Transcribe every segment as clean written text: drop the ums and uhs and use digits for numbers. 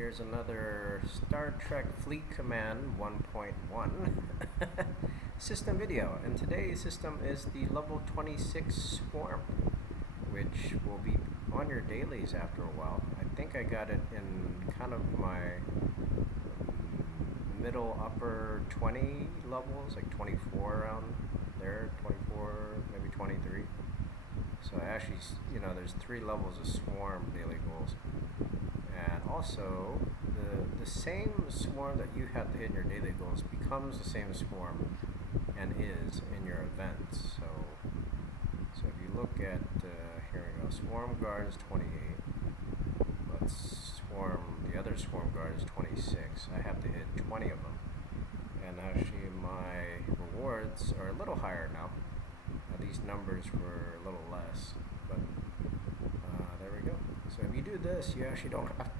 Here's another StarTrek FleetCommand 1.1 system video, and today's system is the level 26 Swarm, which will be on your dailies after a while. I think I got it in kind of my middle upper 20 levels, like 24 around there, 24, maybe 23. So actually, there's 3 levels of Swarm daily goals. And also, the same swarm that you have to hit in your daily goals becomes the same swarm and is in your events. So if you look at, here we go, Swarm Guard is 28. The other Swarm Guard is 26. I have to hit 20 of them. And actually my rewards are a little higher now. These numbers were a little less, but there we go. So if you do this, you actually don't have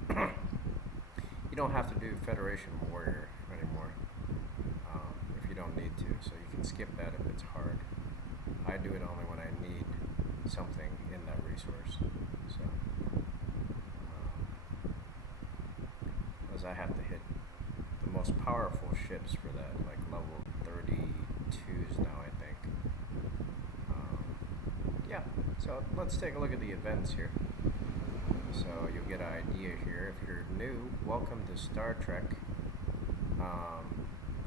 you don't have to do Federation Warrior anymore if you don't need to. So you can skip that if it's hard. I do it only when I need something in that resource. So as I have to hit the most powerful ships for that, like level 32s now, I think. Yeah, so let's take a look at the events here. So you'll get an idea here. If you're new, welcome to StarTrek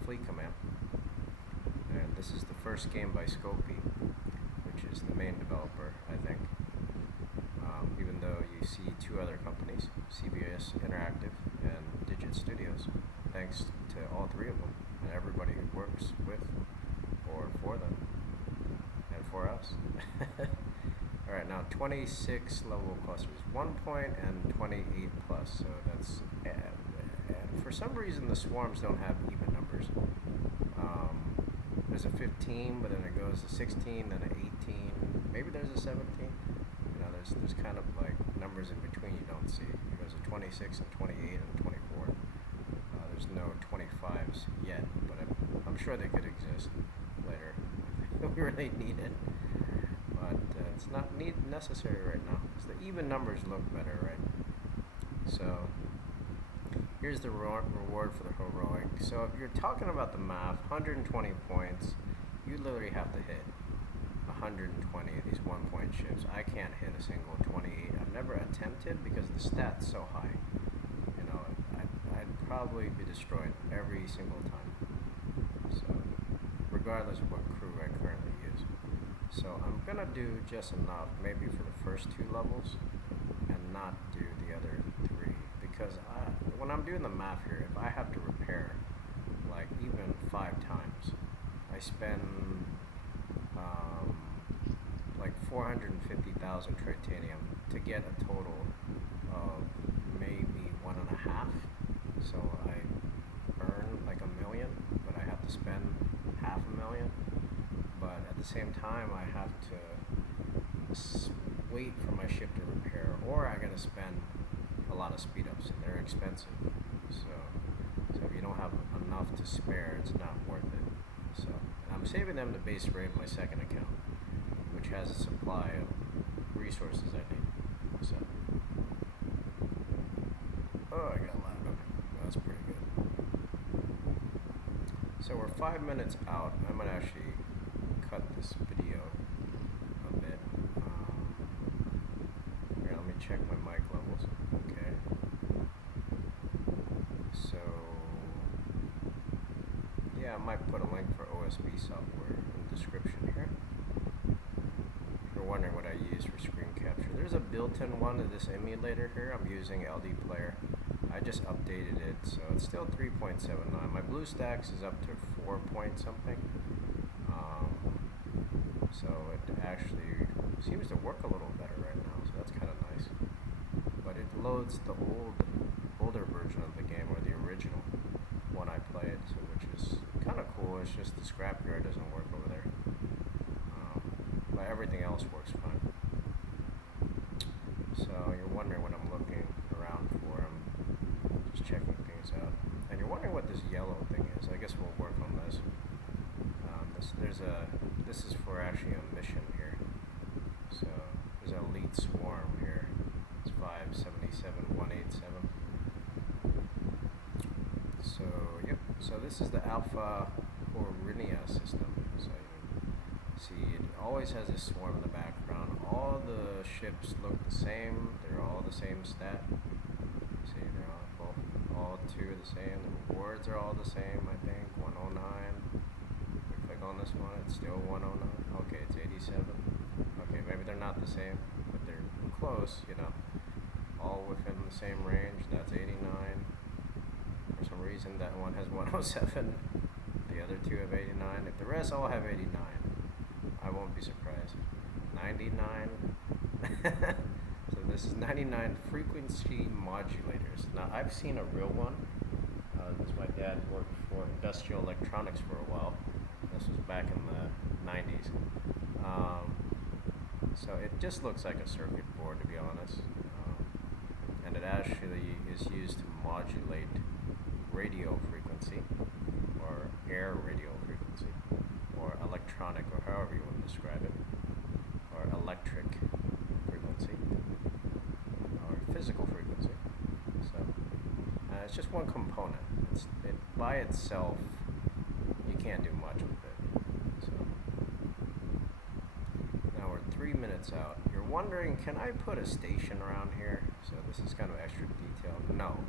FleetCommand. And this is the first game by Scopy, which is the main developer, I think. Even though you see 2 other companies, CBS Interactive and Digit Studios, thanks to all 3 of them and everybody who works with or for them and for us. Alright, now 26 level clusters, 1 point and 28 plus, so that's, and for some reason the swarms don't have even numbers. There's a 15, but then it goes to 16, then an 18, maybe there's a 17. There's kind of like numbers in between you don't see. It goes to 26 and 28 and 24. There's no 25s yet, but I'm sure they could exist later if we really need it. But it's not necessary right now, because the even numbers look better, right? So here's the reward for the heroic. So if you're talking about the math, 120 points, you literally have to hit 120 of these 1-point ships. I can't hit a single 28. I've never attempted because the stat's so high. I'd probably be destroyed every single time. So regardless of what crew I currently use. So I'm gonna do just enough, maybe for the first 2 levels, and not do the other 3, because when I'm doing the math here, if I have to repair like even 5 times, I spend like 450,000 titanium to get a total of maybe 1.5. So I earn like $1 million, but I have to spend $500,000. But at the same time, I have to wait for my ship to repair, or I gotta spend a lot of speed ups, and they're expensive. So if you don't have enough to spare, it's not worth it. So I'm saving them to base raid my second account, which has a supply of resources I need. So, oh, I got loud. Okay, that's pretty good. So we're 5 minutes out. I'm gonna actually cut this video a bit. Here, let me check my mic levels. Okay. So, yeah, I might put a link for OSB software in the description here. If you're wondering what I use for screen capture, there's a built-in one to this emulator here. I'm using LD Player. I just updated it, so it's still 3.79. My BlueStacks is up to 4 point something. So it actually seems to work a little better right now, so that's kind of nice. But it loads the older version of the game, or the original one I played, so which is kind of cool. It's just the scrapyard doesn't work over there, but everything else works fine. So you're wondering what I'm looking around for. I'm just checking things out, and you're wondering what this yellow thing is. I guess we'll work on this. This is for actually a mission here. So there's an elite swarm here. It's 577-187. So this is the Alpha Horunia system. So you see, it always has a swarm in the background. All the ships look the same. They're all the same stat. See, they're all two are the same. The rewards are all the same, I think. 109. We click on this one, it's still 109. Okay, it's 87. Okay, maybe they're not the same, but they're close, you know. All within the same range. That's 89. For some reason, that one has 107. The other two have 89. If the rest all have 89, I won't be surprised. 99. So this is 99 frequency modulators. Now, I've seen a real one. Because my dad worked for industrial electronics for a while. This was back in the 90s. So it just looks like a circuit board, to be honest. And it actually is used to modulate radio frequency, or air radio frequency, or electronic, or however you want to describe it, or electric frequency, or physical frequency. So it's just one component. It by itself, you can't do much with it. So now we're 3 minutes out. You're wondering, can I put a station around here? So this is kind of extra detail. No.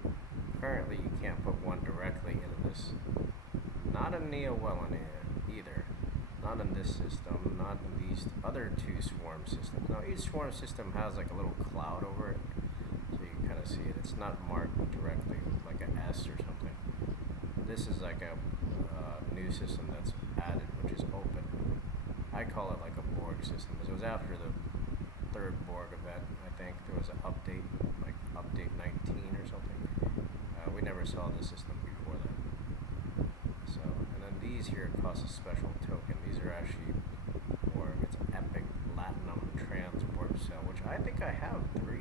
Currently, you can't put one directly into this. Not in Neo-Wellan either. Not in this system. Not in these other two swarm systems. Now, each swarm system has like a little cloud over it, so you can kind of see it. It's not marked directly like an S or something. This is like a new system that's added, which is open. I call it like a Borg system, because it was after the third Borg event, I think. There was an update, like update 19 or something. We never saw this system before that. So, and then these here cost a special token. These are actually Borg. It's Epic Platinum Transport Cell, which I think I have 3.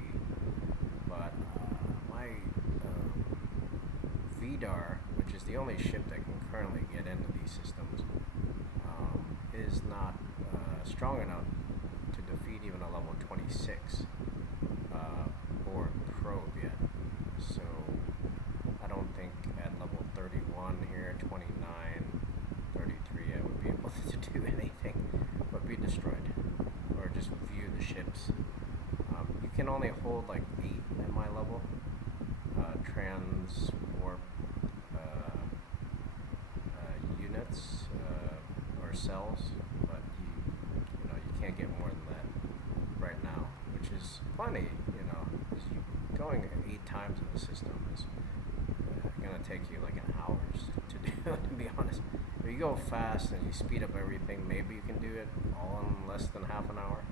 But my Vidar, which is the only ship that can currently get into these systems, is not strong enough to defeat even a level 26 Borg probe yet. So I don't think at level 31 here, 29, 33, I would be able to do anything but be destroyed or just view the ships. You can only hold like 8 at my level. Transport units or cells, but you know, you can't get more than that right now, which is plenty, you know, because going 8 times in the system is gonna take you like an hour to do, to be honest. If you go fast and you speed up everything, maybe you can do it all in less than half an hour,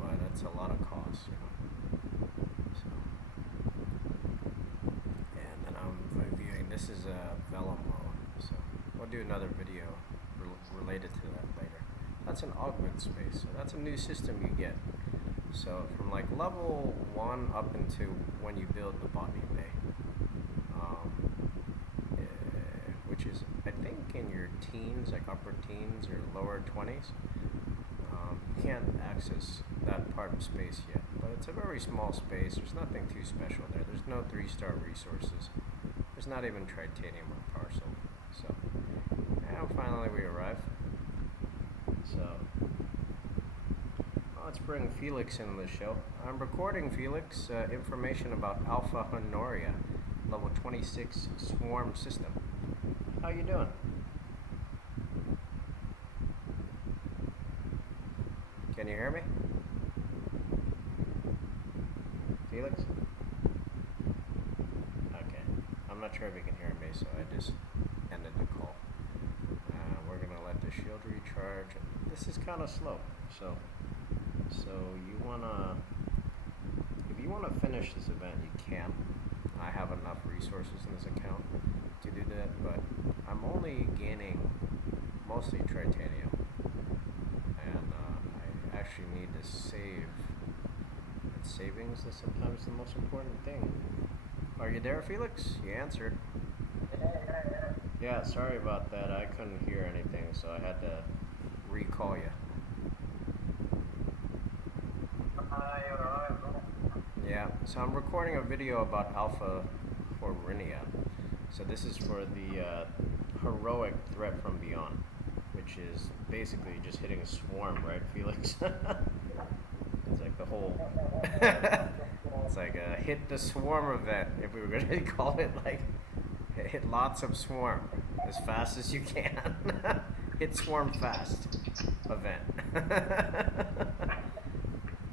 but that's a lot of cost, you know. So, and then I'm reviewing, this is a Vellum mode, so we'll do another video related to that later. That's an augment space, so that's a new system you get. So from like level 1 up into when you build the botany bay, which is I think in your teens, like upper teens or lower 20s, you can't access that part of space yet. But it's a very small space. There's nothing too special there. There's no 3-star resources. There's not even titanium or parcel. So, and finally we arrive. So, let's bring Felix into the show. I'm recording Felix, information about Alpha Horunia, level 26 swarm system. How you doing? Can you hear me? Felix? Okay. I'm not sure if you can hear me, so I just ended the call. We're going to let the shield recharge. This is kind of slow, so you want to, if you want to finish this event, you can. I have enough resources in this account to do that, but I'm only gaining mostly titanium, and I actually need to save. And savings is sometimes the most important thing. Are you there, Felix? You answered. Yeah, sorry about that. I couldn't hear anything, so I had to recall you. Yeah, so I'm recording a video about Alpha Horunia. So this is for the heroic threat from beyond, which is basically just hitting a swarm, right, Felix? It's like the whole. It's like a hit the swarm event, if we were going to call it like hit lots of swarm as fast as you can. Hit swarm fast event.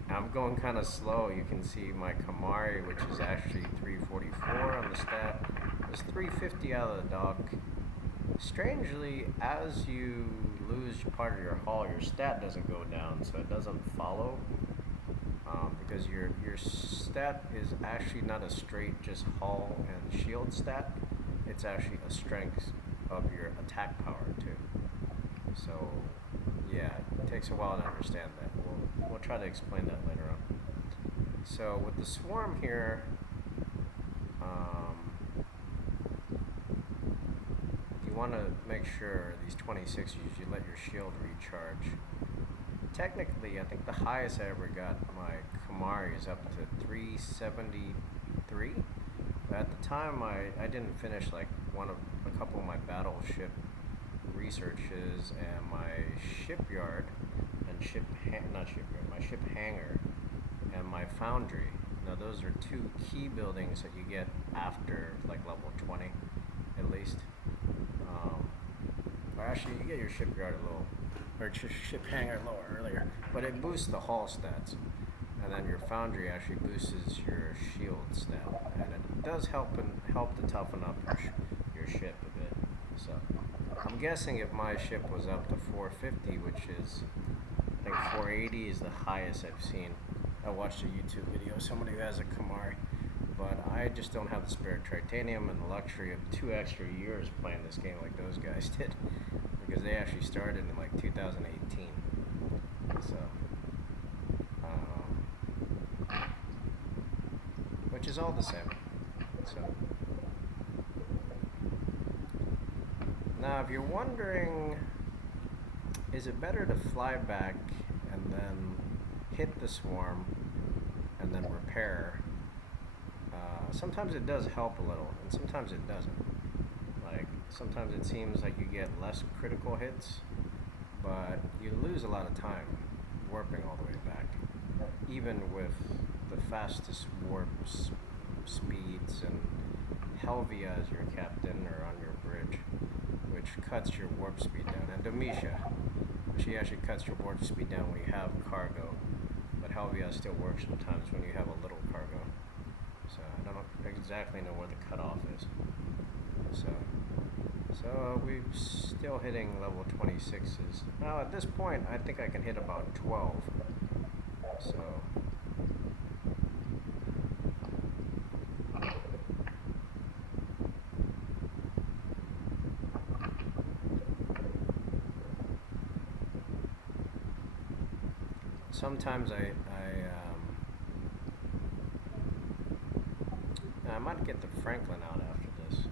I'm going kind of slow. You can see my Kamari, which is actually 344 on the stat. It's 350 out of the dock. Strangely, as you lose part of your hull, your stat doesn't go down, so it doesn't follow. Because your stat is actually not a straight just hull and shield stat. It's actually a strength of your attack power too. So yeah, it takes a while to understand that. We'll try to explain that later on. So with the swarm here, you want to make sure these 26s you let your shield recharge. Technically, I think the highest I ever got my Kamari is up to 373. But at the time, I didn't finish like a couple of my battleship researches, and my shipyard and my ship hangar and my foundry. Now those are two key buildings that you get after like level 20 at least. Or actually you get your shipyard or ship hangar a little earlier, but it boosts the hull stats, and then your foundry actually boosts your shield stat, and it does help to toughen up your ship a bit. So I'm guessing if my ship was up to 450, which is I think 480 is the highest I've seen. I watched a YouTube video of somebody who has a Kamari, but I just don't have the spare titanium and the luxury of 2 extra years playing this game like those guys did, because they actually started in like 2018. So, which is all the same. So, now if you're wondering, is it better to fly back and then hit the swarm and then repair? Sometimes it does help a little, and sometimes it doesn't. Like, sometimes it seems like you get less critical hits, but you lose a lot of time warping all the way back, even with the fastest warp speeds and Helvia as your captain or on your bridge, which cuts your warp speed down, and Domitia, she actually cuts your warp speed down when you have cargo, but Helvia still works sometimes when you have a little cargo. So I don't exactly know where the cutoff is. So we're still hitting level 26s. Now at this point, I think I can hit about 12. So sometimes I might get the Franklin out after this. So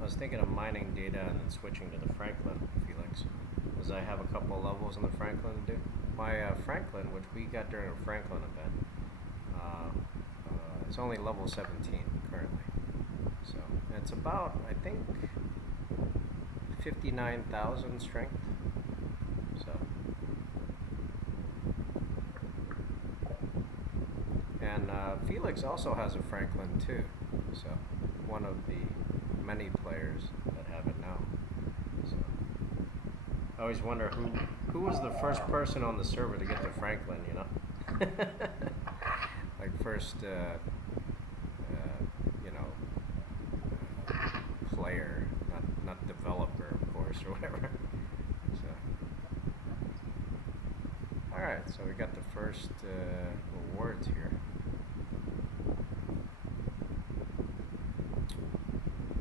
I was thinking of mining data and then switching to the Franklin, Felix, because I have a couple of levels in the Franklin to do. My Franklin, which we got during a Franklin event, it's only level 17 currently. So it's about, I think, 59,000 strength. So. And Felix also has a Franklin too, so one of the many players that have it now. So I always wonder who was the first person on the server to get the Franklin, you know? Like first, player, not developer, of course, or whatever. So, all right, so we got the first awards here.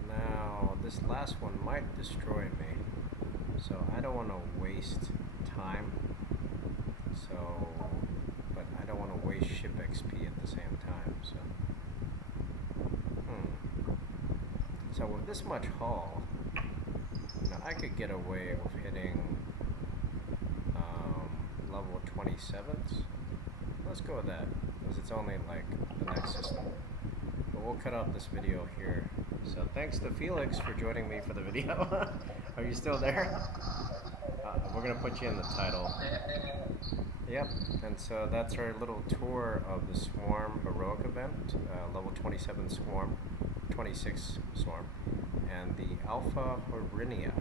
Now, this last one might destroy me, so I don't want to waste time. So, but I don't want to waste ship XP at the same time. So, so with this much hull, I could get away with hitting level 27s. Let's go with that, because it's only like the next system. But we'll cut out this video here. So thanks to Felix for joining me for the video. Are you still there? We're going to put you in the title. Yep, and so that's our little tour of the Swarm Heroic event, level 27 Swarm, 26 Swarm, and the Alpha Horunia.